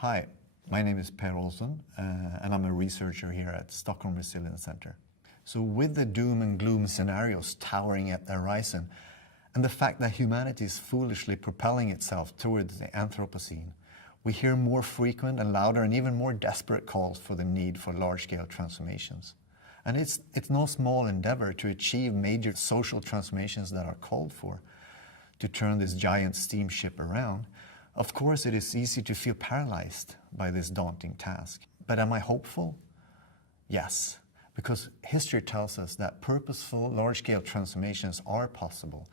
Hi, my name is Per Olsson, and I'm a researcher here at Stockholm Resilience Center. So with the doom and gloom scenarios towering at the horizon, and the fact that humanity is foolishly propelling itself towards the Anthropocene, we hear more frequent and louder and even more desperate calls for the need for large-scale transformations. And it's no small endeavor to achieve major social transformations that are called for to turn this giant steamship around. Of course, it is easy to feel paralyzed by this daunting task. But am I hopeful? Yes, because history tells us that purposeful, large-scale transformations are possible.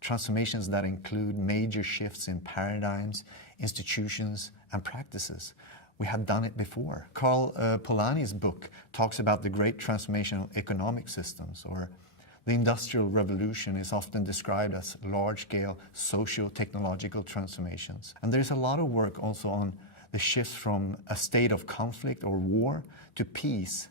Transformations that include major shifts in paradigms, institutions, and practices. We have done it before. Karl Polanyi's book talks about the great transformation of economic systems, or the Industrial Revolution is often described as large-scale socio-technological transformations. And there's a lot of work also on the shift from a state of conflict or war to peace,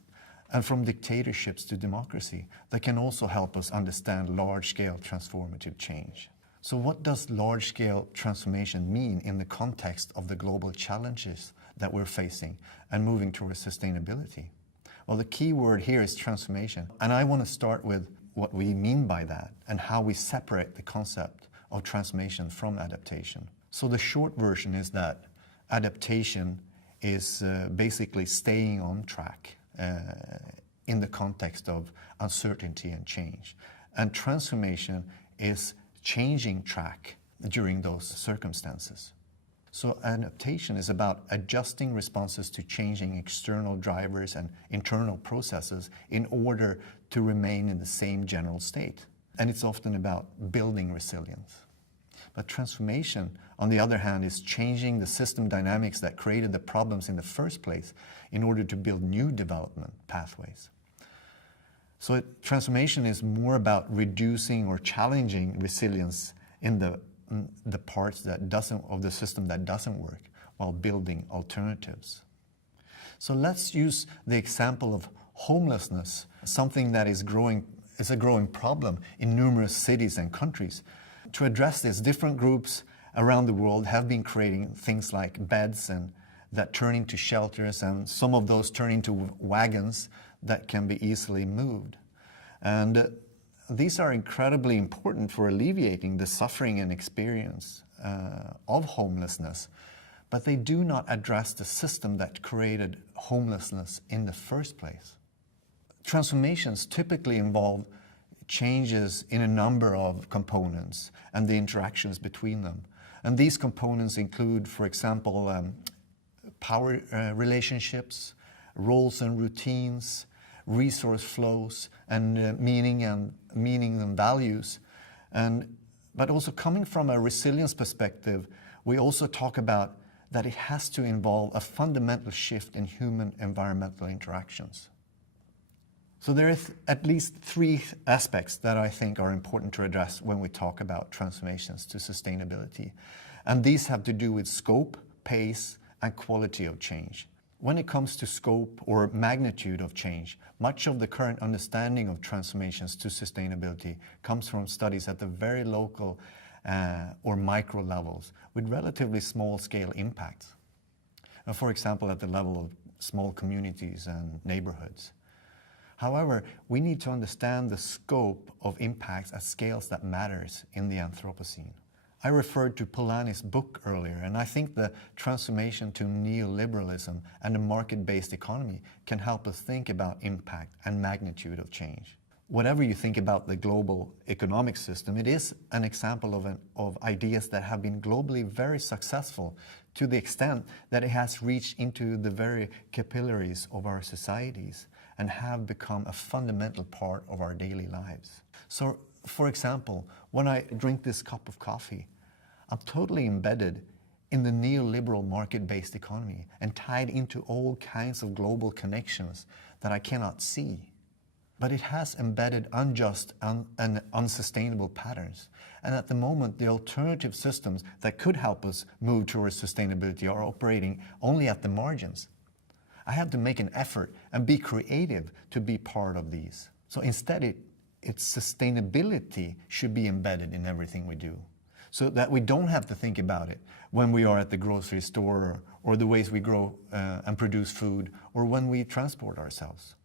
and from dictatorships to democracy that can also help us understand large-scale transformative change. So what does large-scale transformation mean in the context of the global challenges that we're facing and moving towards sustainability? Well, the key word here is transformation. And I want to start with what we mean by that and how we separate the concept of transformation from adaptation. So the short version is that adaptation is basically staying on track in the context of uncertainty and change. And transformation is changing track during those circumstances. So adaptation is about adjusting responses to changing external drivers and internal processes in order to remain in the same general state. And it's often about building resilience. But transformation, on the other hand, is changing the system dynamics that created the problems in the first place in order to build new development pathways. So transformation is more about reducing or challenging resilience in the parts of the system that doesn't work, while building alternatives. So let's use the example of homelessness, something that is a growing problem in numerous cities and countries. To address this, different groups around the world have been creating things like beds that turn into shelters, and some of those turn into wagons that can be easily moved. And these are incredibly important for alleviating the suffering and experience of homelessness, but they do not address the system that created homelessness in the first place. Transformations typically involve changes in a number of components and the interactions between them. And these components include, for example, power relationships, roles and routines, resource flows, and meaning and values. But also coming from a resilience perspective, we also talk about that it has to involve a fundamental shift in human environmental interactions. So there is at least three aspects that I think are important to address when we talk about transformations to sustainability. And these have to do with scope, pace, and quality of change. When it comes to scope or magnitude of change, much of the current understanding of transformations to sustainability comes from studies at the very local or micro levels with relatively small scale impacts. For example, at the level of small communities and neighborhoods. However, we need to understand the scope of impacts at scales that matters in the Anthropocene. I referred to Polanyi's book earlier, and I think the transformation to neoliberalism and a market-based economy can help us think about impact and magnitude of change. Whatever you think about the global economic system, it is an example of ideas that have been globally very successful to the extent that it has reached into the very capillaries of our societies and have become a fundamental part of our daily lives. So, for example, when I drink this cup of coffee, I'm totally embedded in the neoliberal market-based economy and tied into all kinds of global connections that I cannot see. But it has embedded unjust and unsustainable patterns. And at the moment, the alternative systems that could help us move towards sustainability are operating only at the margins. I have to make an effort and be creative to be part of these. So instead, its sustainability should be embedded in everything we do. so that we don't have to think about it when we are at the grocery store or the ways we grow and produce food or when we transport ourselves.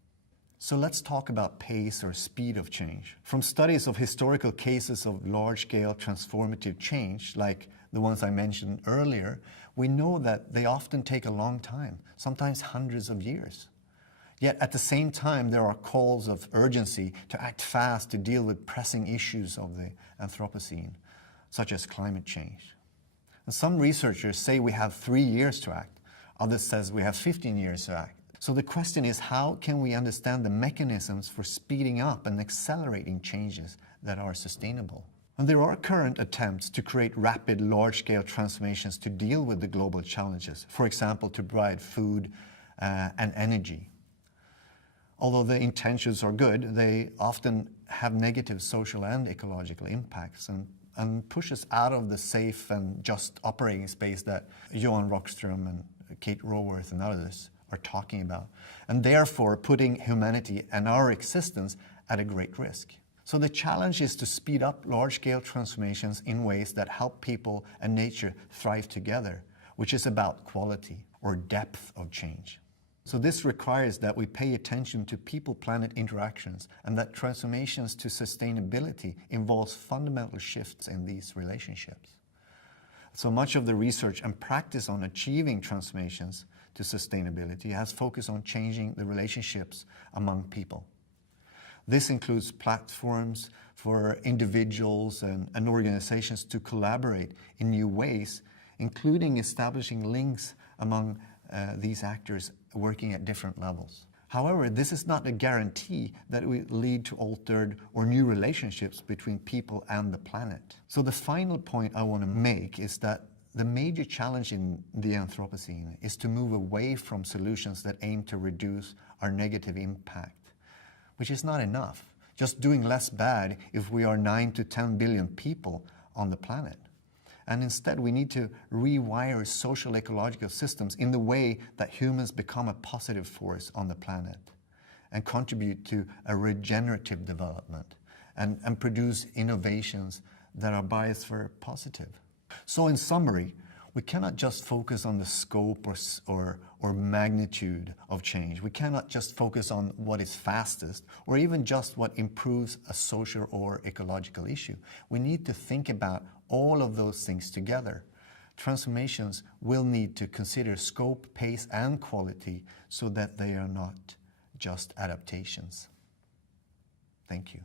So let's talk about pace or speed of change. From studies of historical cases of large-scale transformative change, like the ones I mentioned earlier, we know that they often take a long time, sometimes hundreds of years. Yet at the same time, there are calls of urgency to act fast to deal with pressing issues of the Anthropocene, such as climate change. And some researchers say we have 3 years to act. Others says we have 15 years to act. So the question is, how can we understand the mechanisms for speeding up and accelerating changes that are sustainable? And there are current attempts to create rapid, large-scale transformations to deal with the global challenges, for example, to provide food and energy. Although the intentions are good, they often have negative social and ecological impacts and push us out of the safe and just operating space that Johan Rockström and Kate Raworth and others are talking about, and therefore putting humanity and our existence at a great risk. So the challenge is to speed up large-scale transformations in ways that help people and nature thrive together, which is about quality or depth of change. So this requires that we pay attention to people-planet interactions and that transformations to sustainability involves fundamental shifts in these relationships. So much of the research and practice on achieving transformations to sustainability has focused on changing the relationships among people. This includes platforms for individuals and organizations to collaborate in new ways, including establishing links among these actors working at different levels. However, this is not a guarantee that it will lead to altered or new relationships between people and the planet. So the final point I want to make is that the major challenge in the Anthropocene is to move away from solutions that aim to reduce our negative impact, which is not enough. Just doing less bad if we are 9 to 10 billion people on the planet. And instead, we need to rewire social ecological systems in the way that humans become a positive force on the planet and contribute to a regenerative development and produce innovations that are biased for positive. So in summary, we cannot just focus on the scope or magnitude of change. We cannot just focus on what is fastest or even just what improves a social or ecological issue. We need to think about all of those things together. Transformations will need to consider scope, pace, and quality so that they are not just adaptations. Thank you.